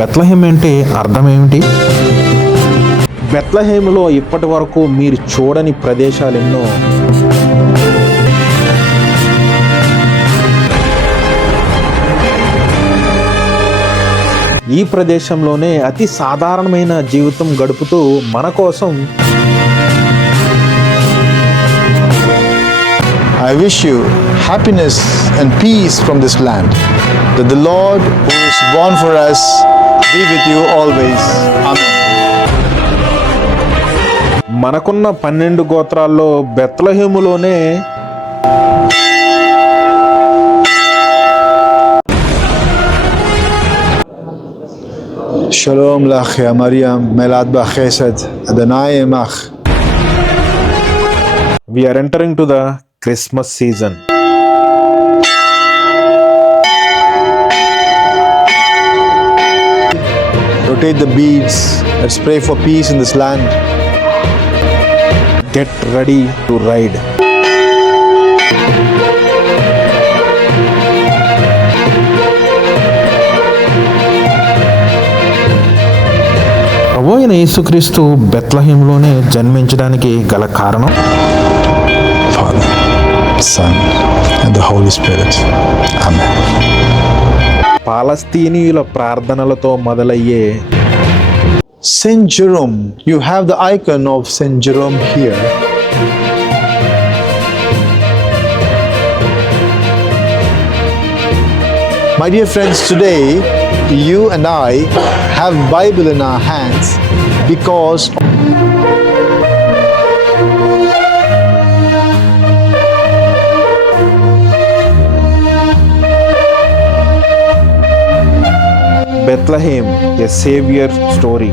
బెత్లెహేమ్ అంటే అర్థం ఏమిటి? బెత్లెహేములో ఇప్పటి వరకు మీరు చూడని ప్రదేశాలు ఎన్నో. ఈ ప్రదేశంలోనే అతి సాధారణమైన జీవితం గడుపుతూ మన కోసం I wish you happiness and peace from this land. That the Lord who is born for us be with you always. Amen. మనకున్న 12 గోత్రాల్లో బెత్లెహేములోనే Shalom lach ya Maryam, melad b'chesed, Adonai emach. we are entering to the Christmas season. Rotate the beads. Let's pray for peace in this land. Get ready to ride. ప్రభు అయిన యేసుక్రీస్తు బెత్లెహేములోనే జన్మించడానికి గల కారణం Father, Son, and the Holy Spirit. Amen. పాలస్తీనీయుల ప్రార్థనలతో మొదలయ్యే Saint Jerome, you have the icon of Saint Jerome here. My dear friends, today you and I have Bible in our hands because Bethlehem, a savior story.